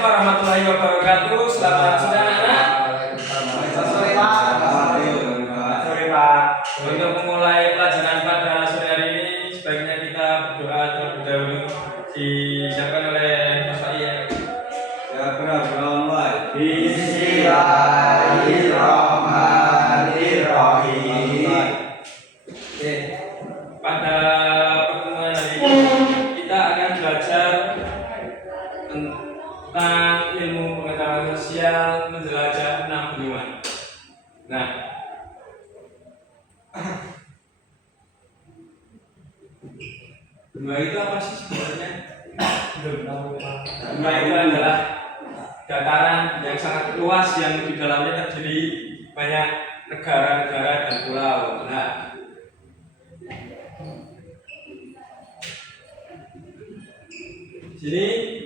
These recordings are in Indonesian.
Assalamualaikum warahmatullahi wabarakatuh. Selamat sore anak-anak. Sore Pak. Sore Pak. Untuk memulai pelajaran pada sore hari ini, sebaiknya kita berdoa terlebih dahulu. Disiapkan oleh Mas Fai. Ya benar. Bismillahirrahmanirrahim. Oke. Pada pertemuan hari ini kita akan belajar tentang ilmu pengetahuan sosial menjelajah 6 benua. Nah, benua itu apa sih sebenarnya? Belum tahu Pak. Benua itu adalah dataran yang sangat luas yang di dalamnya terdiri banyak negara-negara dan pulau. Nah, sini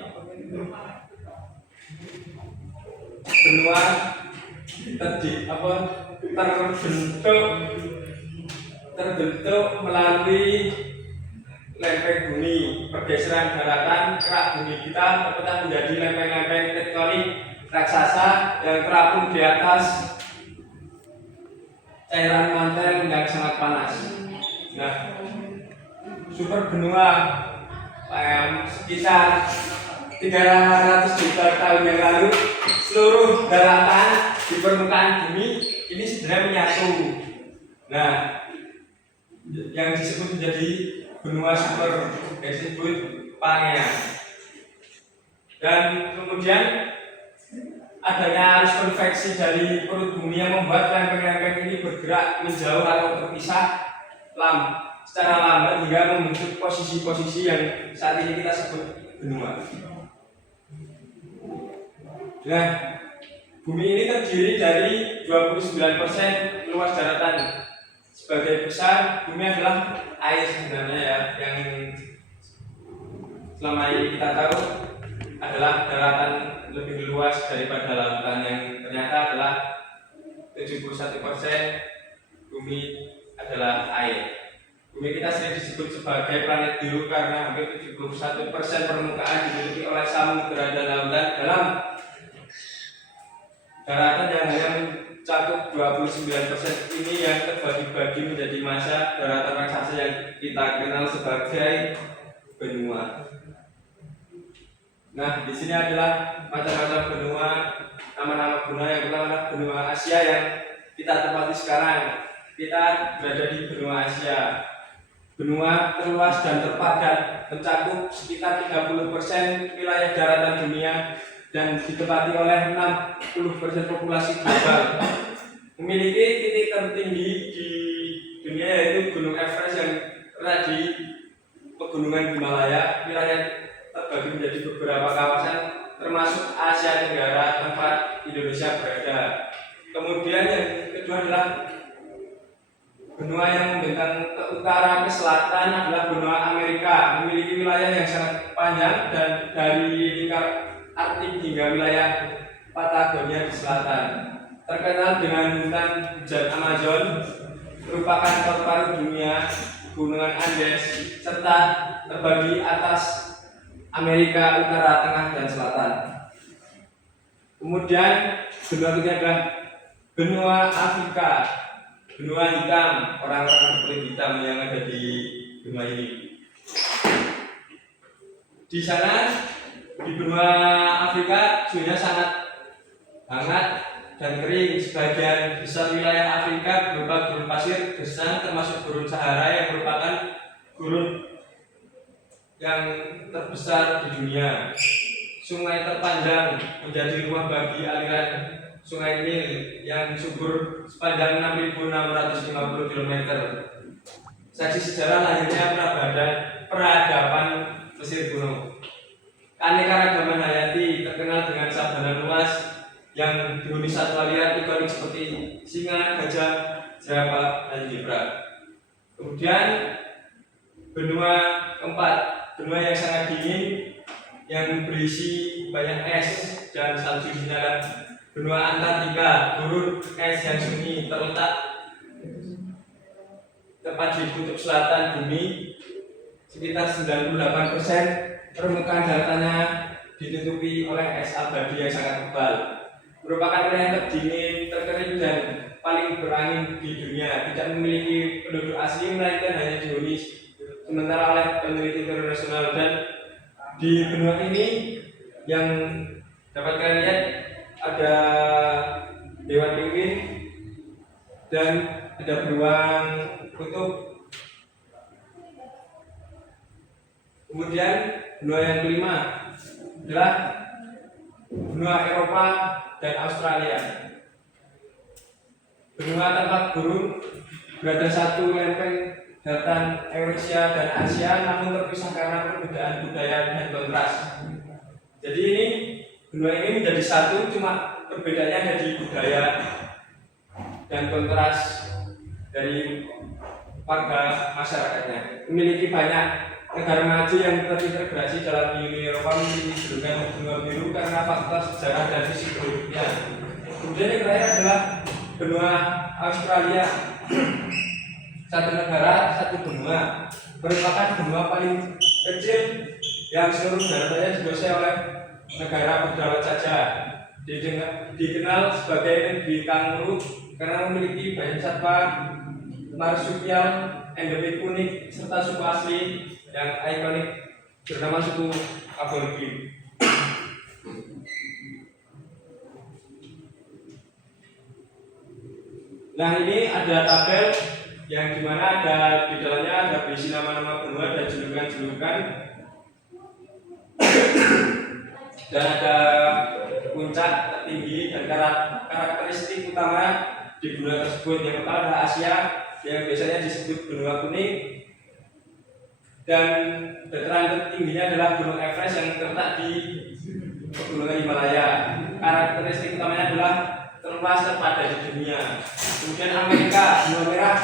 benua terbentuk melalui lempeng bumi, pergeseran daratan kerak bumi kita terpecah menjadi lempeng-lempeng tektonik raksasa yang terapung di atas cairan mantel yang sangat panas. Nah, super benua sekitar 300 juta tahun yang lalu, seluruh daratan di permukaan bumi ini sebenarnya menyatu. Nah, yang disebut menjadi benua super disebut Pangea. Dan kemudian adanya arus konveksi dari perut bumi yang membuat lempeng-lempeng ini bergerak menjauh atau terpisah secara lambat hingga membentuk posisi-posisi yang saat ini kita sebut benua. Nah, bumi ini terdiri dari 29% luas daratan. Sebagai besar, bumi adalah air sebenarnya ya, yang selama ini kita tahu adalah daratan lebih luas daripada lautan, yang ternyata adalah 71% bumi adalah air. Bumi kita sering disebut sebagai planet biru karena hampir 71% permukaan dimiliki oleh samudera dan lautan dalam daratan yang hanya mencakup 29% ini yang terbagi-bagi menjadi masa daratan raksasa yang kita kenal sebagai benua. Nah, di sini adalah macam-macam benua, nama-nama benua. Yang pertama adalah benua Asia yang kita tempati sekarang. Kita berada di benua Asia. Benua terluas dan terpadat, mencakup sekitar 30% wilayah daratan dunia dan ditempati oleh 60% populasi global. Memiliki titik tertinggi di dunia yaitu Gunung Everest yang berada di pegunungan Himalaya. Wilayah terbagi menjadi beberapa kawasan termasuk Asia Tenggara tempat Indonesia berada. Kemudian yang kedua adalah benua yang membentang ke utara ke selatan adalah benua Amerika, memiliki wilayah yang sangat panjang dan dari lingkar Arktik hingga wilayah Patagonia di selatan. Terkenal dengan hutan hujan Amazon, merupakan paru-paru dunia, gunungan Andes, serta terbagi atas Amerika Utara, Tengah, dan Selatan. Kemudian benua ketiga adalah benua Afrika, benua hitam, orang-orang berkulit hitam yang ada di benua ini. Di sana, di benua Afrika suhunya sangat hangat dan kering. Sebagian besar wilayah Afrika berupa gurun pasir gersang, termasuk gurun Sahara yang merupakan gurun yang terbesar di dunia. Sungai terpanjang menjadi rumah bagi aliran Sungai Nil yang subur sepanjang 6.650 km. Saksi sejarah lahirnya peradaban Mesir kuno. Keanekaragaman hayati terkenal dengan sabana luas yang dihuni satwa liar ikonik seperti singa, gajah, jerapah, dan zebra. Kemudian benua keempat, benua yang sangat dingin yang berisi banyak es dan salju di dalam. Benua Antartika, gurun es yang sunyi terletak tepat di kutub selatan bumi. Sekitar 98% permukaan daratannya ditutupi oleh es abadi yang sangat tebal. Merupakan wilayah terdingin, terkering dan paling berangin di dunia. Tidak memiliki penduduk asli melainkan hanya dihuni sementara oleh peneliti internasional. Dan di benua ini yang dapat kalian lihat ada hewan penguin dan ada beruang kutub. Kemudian benua yang kelima adalah benua Eropa dan Australia. Benua tanpa gurun berada satu lempeng daratan Eurasia dan Asia, namun terpisah karena perbedaan budaya dan kontras. Jadi ini benua ini menjadi satu, cuma perbedaannya ada di budaya dan kontras dari warga masyarakatnya. Memiliki banyak negara maju yang terintegrasi dalam Uni Eropa, memiliki julukan benua biru karena faktor sejarah dan fisik penduduknya. Kemudian yang terakhir adalah benua Australia. Satu negara, satu benua, merupakan benua paling kecil yang seluruh daratannya dikuasai oleh negara berdaulat saja. Dikenal sebagai negeri kanguru karena memiliki banyak satwa marsupial endemik unik serta suku asli yang ikonik bernama suku Aborigin. Nah, ini ada tabel yang dimana ada di dalamnya ada berisi nama-nama benua dan julukan-julukan dan ada puncak tertinggi dan karakteristik utama di benua tersebut. Yang pertama adalah Asia yang biasanya disebut benua kuning, dan dataran tertingginya adalah Gunung Everest yang terletak di Pegunungan Himalaya. Karakteristik utamanya adalah terluas terpadat di dunia. Kemudian Amerika, benua merah,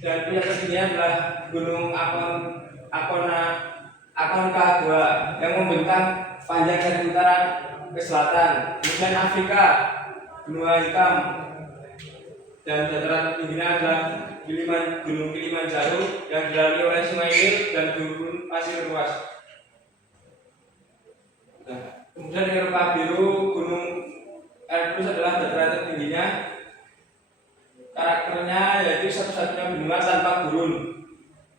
dan puncak tertingginya adalah Gunung Aconcagua yang membentang panjang dari utara ke selatan. Kemudian Afrika, benua hitam, dan dataran tertingginya adalah Gunung Kilimanjaro yang dilalui oleh Sungai Nil dan gurun pasir luas. Nah, kemudian Eropa biru, Gunung Elbrus adalah dataran tertingginya. Karakternya yaitu satu-satunya benua tanpa gurun.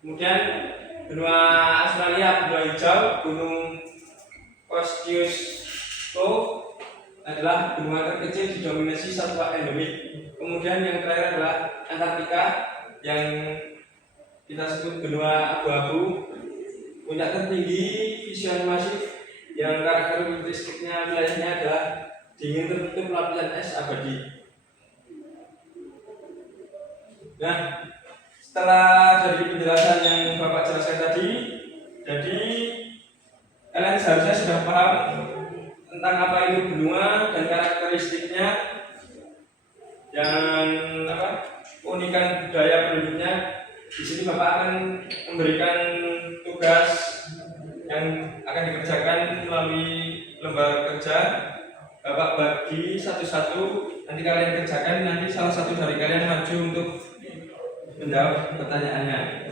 Kemudian benua Australia, benua hijau, Gunung Kosciuszko adalah benua terkecil didominasi satwa endemik. Kemudian yang terakhir adalah Antartika yang kita sebut benua abu-abu. Puncak tertinggi Vision Masif yang karakteristiknya wilayahnya adalah dingin tertutup lapisan es abadi. Nah, setelah dari penjelasan yang Bapak jelaskan tadi, jadi kalian seharusnya sudah paham tentang apa itu benua dan karakteristiknya dan keunikan budaya penduduknya. Di sini Bapak akan memberikan tugas yang akan dikerjakan melalui lembar kerja. Bapak bagi satu-satu, nanti kalian kerjakan, nanti salah satu dari kalian maju untuk menjawab pertanyaannya.